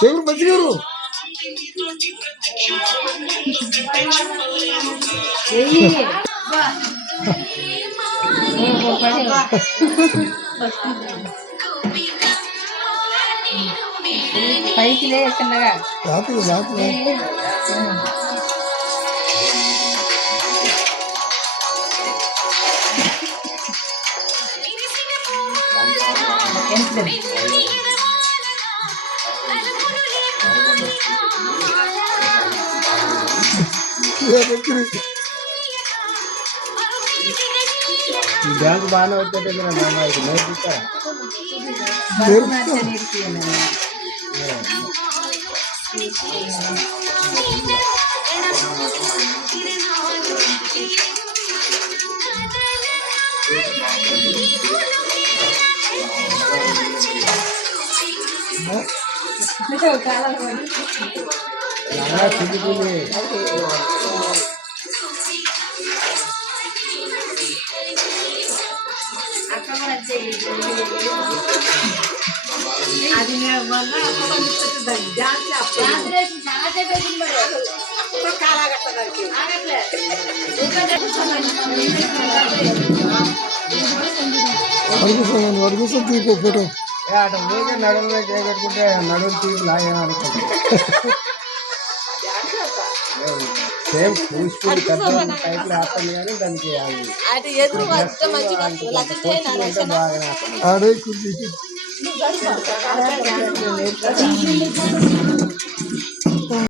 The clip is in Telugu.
ఎవరు మంచిగారు పైకి లేకుండా రాత్రి రాత్రి డ్యాన్స్ బాగానే వచ్చేది నేర్పిస్తా అది వరకు తీకో ఫోటో అటు పోయి నడుము చేయబెట్టుకుంటే నడుము తీసి లాగే అనుకుంటా సేమ్ కూచిపూడి పెద్ద టైప్లో ఆడుతుంది కానీ దానికి ఆడే కుర్చీ